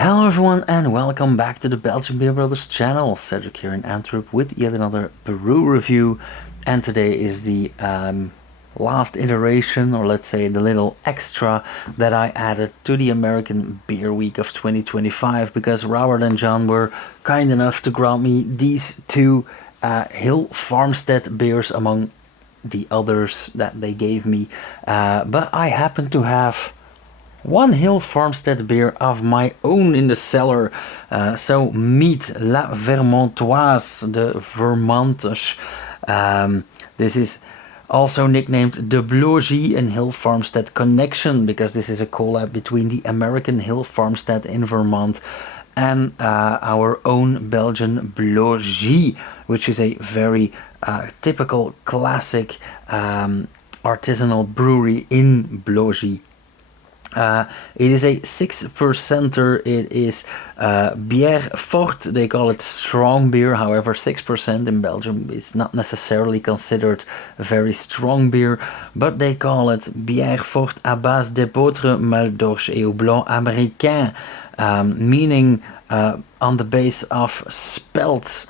Hello everyone and welcome back to the Belgian Beer Brothers channel. Cedric here in Antwerp with yet another brew review, and today is the last iteration, or let's say the little extra that I added to the American Beer Week of 2025, because Robert and John were kind enough to grant me these two Hill Farmstead beers among the others that they gave me, but I happen to have one Hill Farmstead beer of my own in the cellar. So meet La Vermontoise, the Vermontoise. This is also nicknamed the Blaugies and Hill Farmstead connection, because this is a collab between the American Hill Farmstead in Vermont and our own Belgian Blaugies, which is a very typical classic artisanal brewery in Blaugies. It is a 6%er. It is bière forte. They call it strong beer. However, 6% in Belgium is not necessarily considered a very strong beer, but they call it bière forte à base d'épeautre, mal d'orge et au blanc américain, meaning on the base of spelt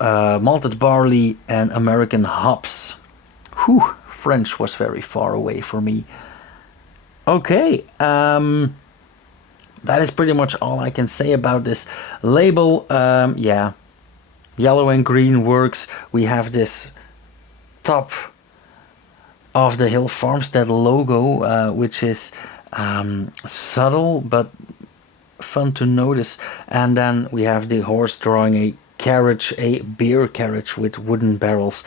malted barley and American hops. Whew, French was very far away for me. Okay, that is pretty much all I can say about this label. Yeah, yellow and green works. We have this top of the Hill Farmstead logo, which is subtle but fun to notice. And then we have the horse drawing a carriage, a beer carriage with wooden barrels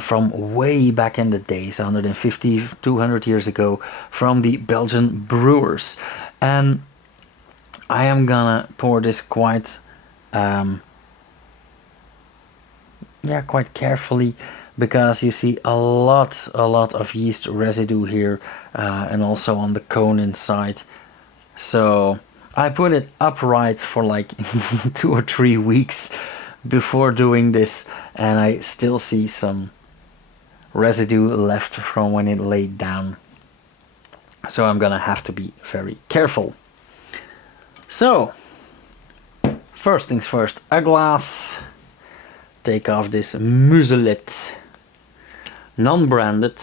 from way back in the days, 150, 200 years ago, from the Belgian brewers. And I am gonna pour this quite carefully, because you see a lot of yeast residue here, and also on the cone inside. So I put it upright for like 2 or 3 weeks before doing this, and I still see some residue left from when it laid down. So I'm gonna have to be very careful. So, first things first, a glass. Take off this muselet. Non-branded,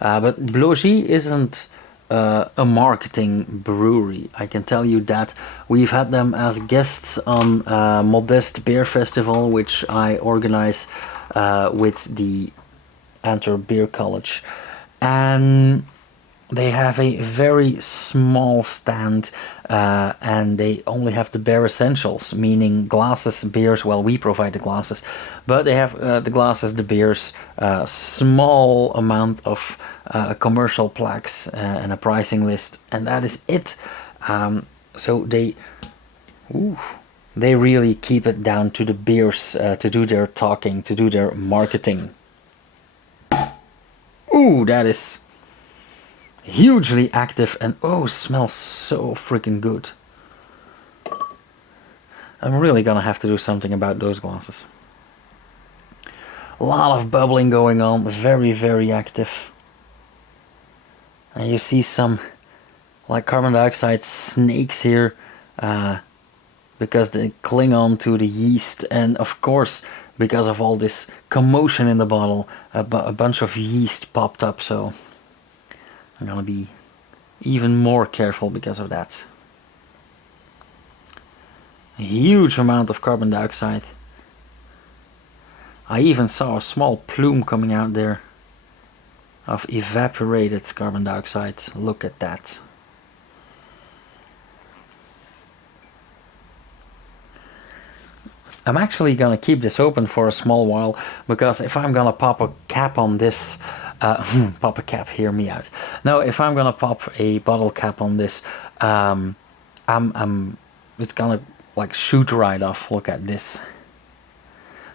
but Blaugies isn't a marketing brewery. I can tell you that. We've had them as guests on Modest Beer Festival, which I organize with the Antwerp Beer College, and they have a very small stand, and they only have the bare essentials, meaning glasses, beers. Well, we provide the glasses, but they have the glasses, the beers, small amount of commercial plaques, and a pricing list, and that is it. So they really keep it down to the beers to do their talking, to do their marketing. Ooh, that is hugely active, and oh, smells so freaking good. I'm really gonna have to do something about those glasses. A lot of bubbling going on, very active. And you see some like carbon dioxide snakes here, because they cling on to the yeast, and of course because of all this commotion in the bottle, a bunch of yeast popped up, so I'm gonna be even more careful because of that. A huge amount of carbon dioxide. I even saw a small plume coming out there of evaporated carbon dioxide. Look at that. I'm actually gonna keep this open for a small while, because if I'm gonna pop a cap on this, pop a cap, hear me out. Now, if I'm gonna pop a bottle cap on this, it's gonna like shoot right off. Look at this.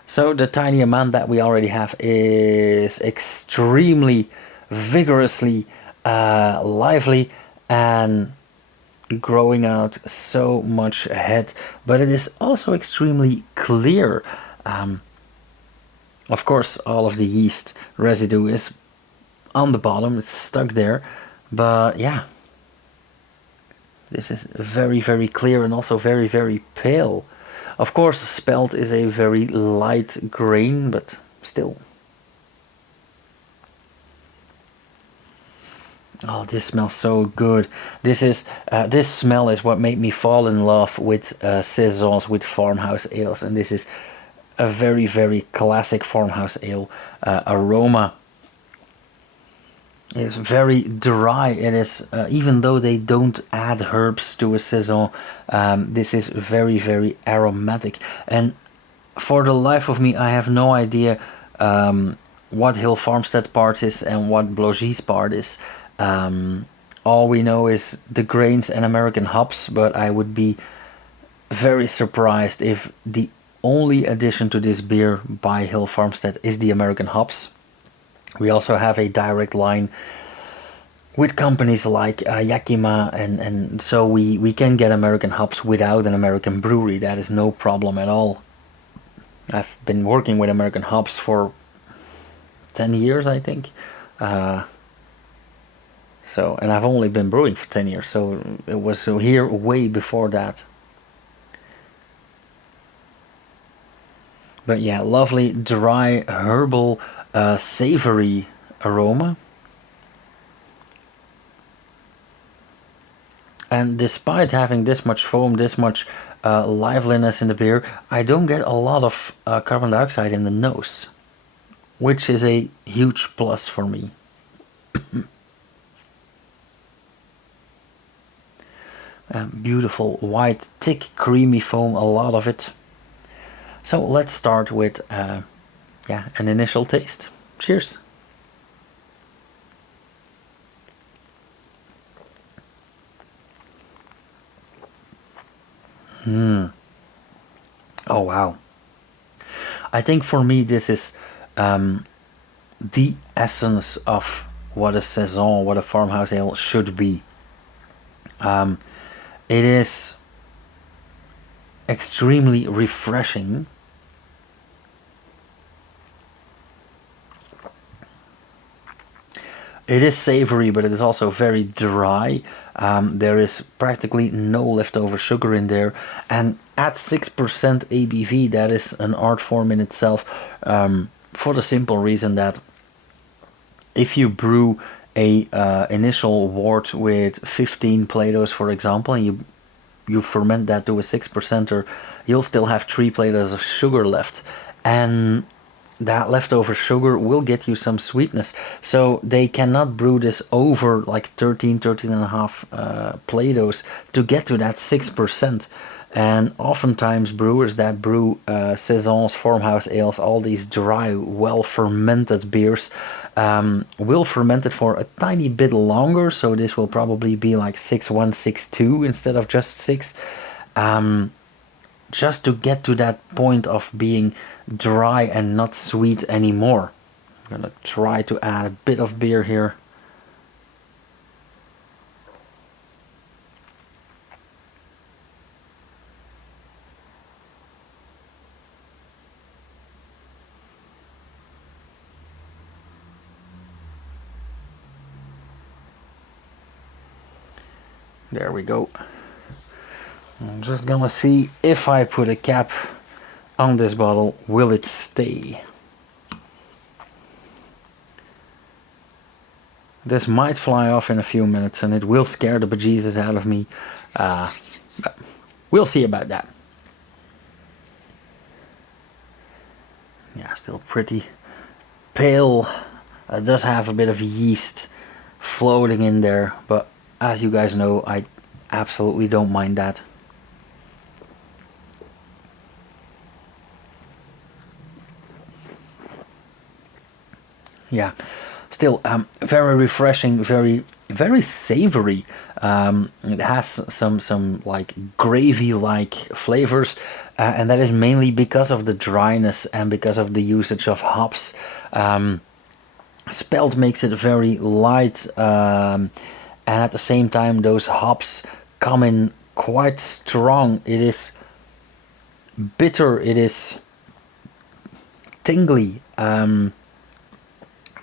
So the tiny amount that we already have is extremely vigorously lively and growing out so much ahead, but it is also extremely clear. Of course, all of the yeast residue is on the bottom, it's stuck there, but yeah, This is very, very clear and also very, very pale. Of course, spelt is a very light grain, but still. Oh, this smells so good. This smell is what made me fall in love with saisons, with farmhouse ales, and this is a very, very classic farmhouse ale. Aroma is very dry. It is, even though they don't add herbs to a saison, this is very, very aromatic. And for the life of me, I have no idea what Hill Farmstead part is and what Blaugies part is. All we know is the grains and American hops, but I would be very surprised if the only addition to this beer by Hill Farmstead is the American hops. We also have a direct line with companies like Yakima, and so we can get American hops without an American brewery. That is no problem at all. I've been working with American hops for 10 years, I think. And I've only been brewing for 10 years, so it was here way before that. But yeah, lovely, dry, herbal, savory aroma. And despite having this much foam, this much liveliness in the beer, I don't get a lot of carbon dioxide in the nose, which is a huge plus for me. Beautiful white, thick, creamy foam, a lot of it. So let's start with an initial taste. Cheers. Oh wow. I think for me this is the essence of what a saison, what a farmhouse ale should be. It is extremely refreshing. It is savory, but it is also very dry. There is practically no leftover sugar in there, and at 6% ABV, that is an art form in itself, for the simple reason that if you brew a initial wort with 15 Platos, for example, and you ferment that to a 6%er, you'll still have 3 Platos of sugar left, and that leftover sugar will get you some sweetness. So they cannot brew this over like 13 and a half Platos to get to that 6%. And oftentimes brewers that brew saisons, farmhouse ales, all these dry, well fermented beers, will ferment it for a tiny bit longer. So this will probably be like 6.1, 6.2 instead of just 6. Just to get to that point of being dry and not sweet anymore. I'm gonna try to add a bit of beer here. There we go. I'm just gonna see if I put a cap on this bottle, will it stay? This might fly off in a few minutes and it will scare the bejesus out of me. But we'll see about that. Yeah, still pretty pale. It does have a bit of yeast floating in there, but as you guys know, I absolutely don't mind that. Yeah, still very refreshing, very savory. It has some like gravy-like flavors, and that is mainly because of the dryness and because of the usage of hops. Spelt makes it very light, and at the same time those hops come in quite strong. It is bitter, it is tingly,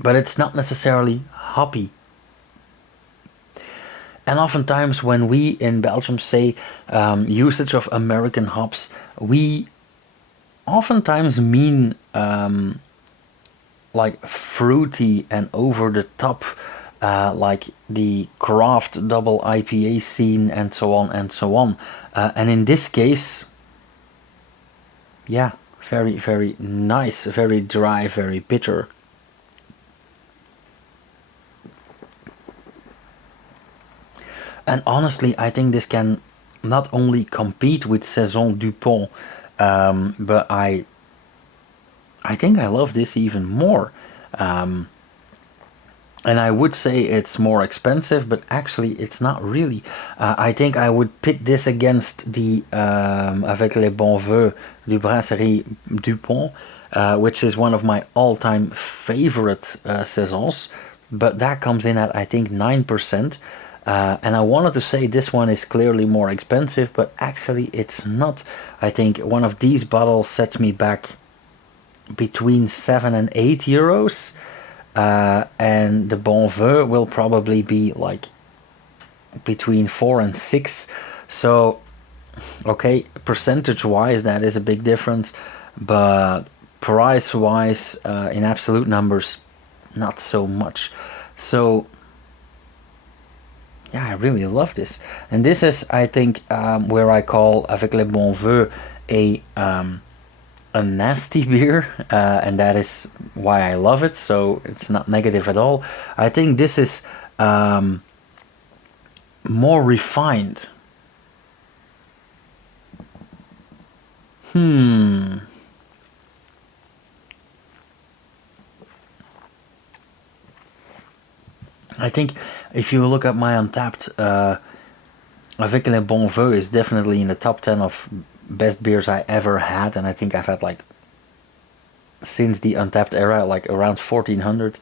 but it's not necessarily hoppy. And oftentimes when we in Belgium say usage of American hops, we oftentimes mean like fruity and over the top, like the craft double IPA scene and so on and so on. And in this case, yeah, very, very nice, very dry, very bitter. And honestly, I think this can not only compete with Saison Dupont, but I think I love this even more. And I would say it's more expensive, but actually it's not really. I think I would pit this against the Avec les bons vœux du Brasserie Dupont, which is one of my all-time favorite saisons. But that comes in at, I think, 9%. And I wanted to say this one is clearly more expensive, but actually it's not. I think one of these bottles sets me back between 7 and 8 euros. And the Bon Vœu will probably be like between 4 and 6. So, okay, percentage-wise, that is a big difference. But price-wise, in absolute numbers, not so much. So, yeah, I really love this. And this is, I think, where I call Avec les Bon Vœux a nasty beer, and that is why I love it, so it's not negative at all. I think this is more refined. I think if you look at my Untapped, Avec les Bon Vœux is definitely in the top 10 of best beers I ever had, and I think I've had like since the Untapped era, like around 1400.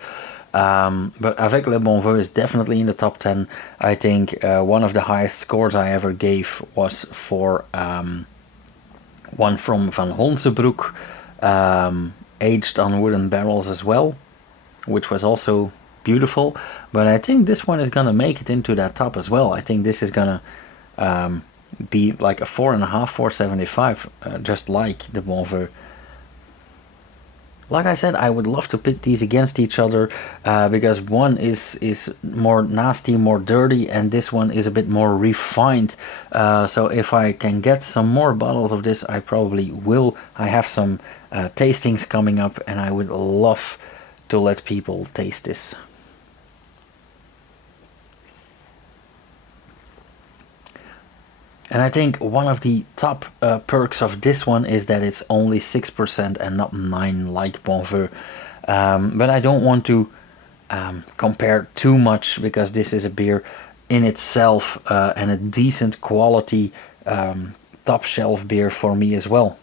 But Avec le Bon Vœu is definitely in the top 10. I think one of the highest scores I ever gave was for one from Van Honsebroek, aged on wooden barrels as well, which was also beautiful. But I think this one is gonna make it into that top as well. I think this is gonna be like a 4.5, 4.75, just like the Bon Vœu. Like I said, I would love to pit these against each other, because one is more nasty, more dirty, and this one is a bit more refined. So if I can get some more bottles of this, I probably will. I have some tastings coming up, and I would love to let people taste this. And I think one of the top perks of this one is that it's only 6% and not 9 like Bon Vœu. But I don't want to compare too much, because this is a beer in itself and a decent quality top shelf beer for me as well.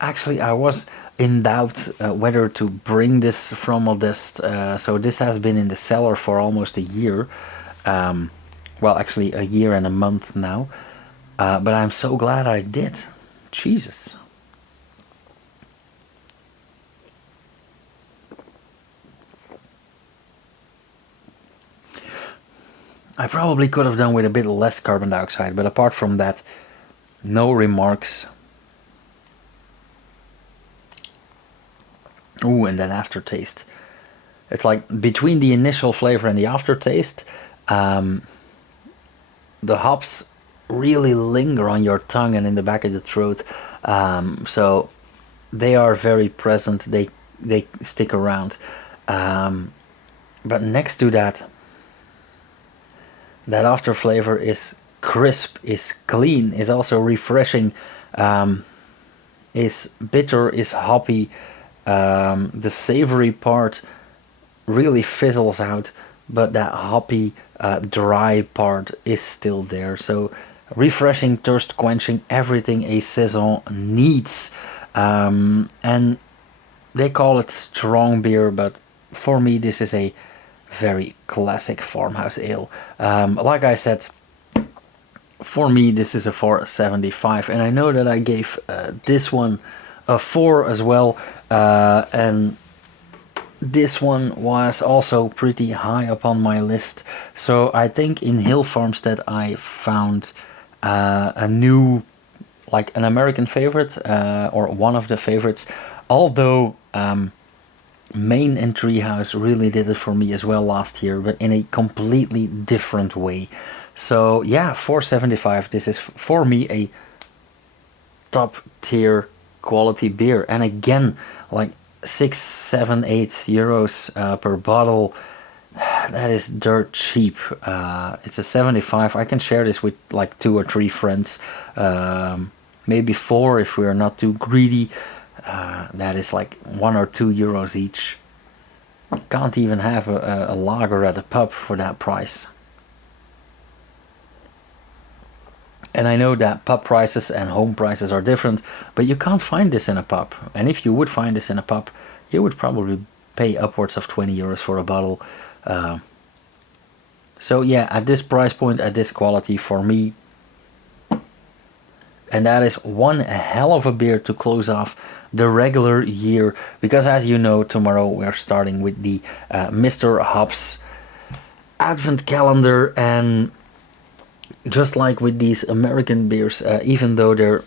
Actually, I was in doubt whether to bring this from Modest. So this has been in the cellar for almost a year. Well, actually a year and a month now, but I'm so glad I did. Jesus. I probably could have done with a bit less carbon dioxide, but apart from that, no remarks. Ooh, and then aftertaste. It's like between the initial flavor and the aftertaste, the hops really linger on your tongue and in the back of the throat, so they are very present. They stick around, but next to that, that after flavor is crisp, is clean, is also refreshing, is bitter, is hoppy. The savory part really fizzles out, but that hoppy dry part is still there. So refreshing, thirst quenching, everything a saison needs. And they call it strong beer, but for me this is a very classic farmhouse ale. Like I said, for me this is a 4.75, and I know that I gave this one a 4 as well, and this one was also pretty high up on my list. So I think in Hill Farmstead I found a new, like an American favorite, or one of the favorites. Although Maine and Treehouse really did it for me as well last year, but in a completely different way. So yeah, 4.75. This is for me a top tier quality beer, and again, like 6, 7, 8 euros per bottle. That is dirt cheap. It's a 75. I can share this with like 2 or 3 friends, maybe 4 if we are not too greedy. That is like 1 or 2 euros each. Can't even have a lager at a pub for that price. And I know that pub prices and home prices are different, but you can't find this in a pub. And if you would find this in a pub, you would probably pay upwards of 20 euros for a bottle. So yeah, at this price point, at this quality, for me, and that is one hell of a beer to close off the regular year. Because as you know, tomorrow we're starting with the Mr. Hops Advent Calendar, and just like with these American beers, even though they're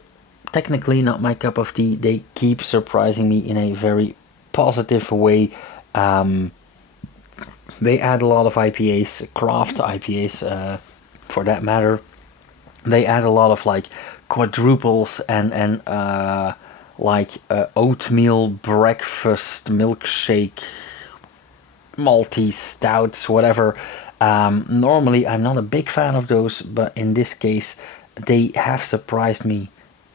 technically not my cup of tea, they keep surprising me in a very positive way. They add a lot of IPAs, craft IPAs, for that matter. They add a lot of like quadruples and oatmeal breakfast milkshake, malty stouts, whatever. Normally I'm not a big fan of those, but in this case they have surprised me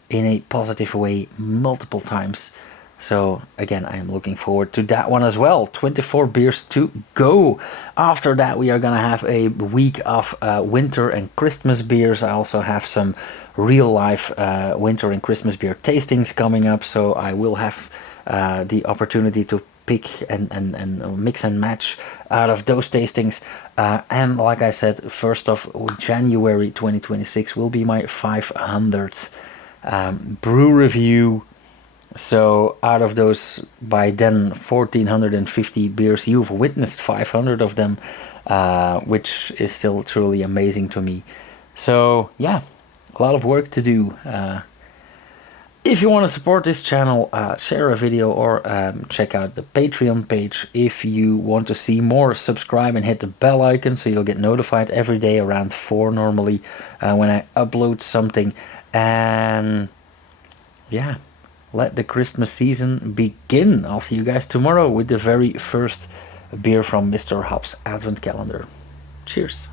in a positive way multiple times. So again, I am looking forward to that one as well. 24 beers to go. After that we are gonna have a week of winter and Christmas beers. I also have some real life winter and Christmas beer tastings coming up, so I will have the opportunity to pick and mix and match out of those tastings. And like I said, 1st of January 2026 will be my 500th brew review. So out of those, by then, 1450 beers, you've witnessed 500 of them, which is still truly amazing to me. So yeah, a lot of work to do. If you want to support this channel, share a video or check out the Patreon page. If you want to see more, subscribe and hit the bell icon so you'll get notified every day around 4 normally when I upload something. And yeah, let the Christmas season begin. I'll see you guys tomorrow with the very first beer from Mr. Hops Advent Calendar. Cheers.